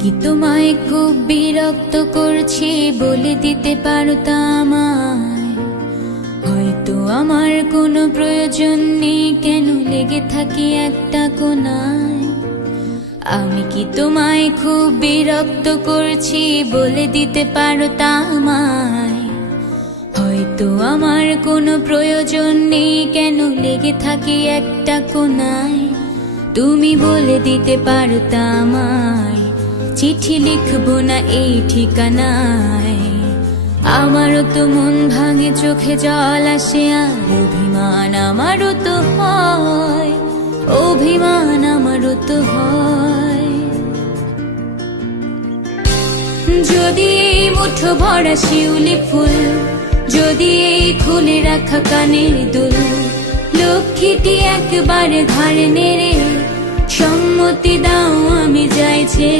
কি তোমায় খুব বিরক্ত করছি বলে দিতে পারতা আমায়? হয়তো আমার কোনো প্রয়োজন নেই, কেন লেগে থাকি একটা কোনায়। আমি কি তোমায় খুব বিরক্ত করছি বলে দিতে পারতা আমায়? হয়তো আমার কোনো প্রয়োজন নেই, কেন লেগে থাকি একটা কোনায়। তুমি বলে দিতে পারতা আমায় চিঠি লিখবো না এই ঠিকানায়। আমারও তো মন ভাঙে, চোখে জল আসে, আর অভিমান আমারও তো হয়, অভিমান আমারও তো হয়। যদি এই মুঠো ভরা শিউলি ফুল, যদি এই খুলে রাখা কানের দুল, লক্ষ্মীটি একবার ঘাড় নেড়ে সম্মতি দাও আমি যাইছে।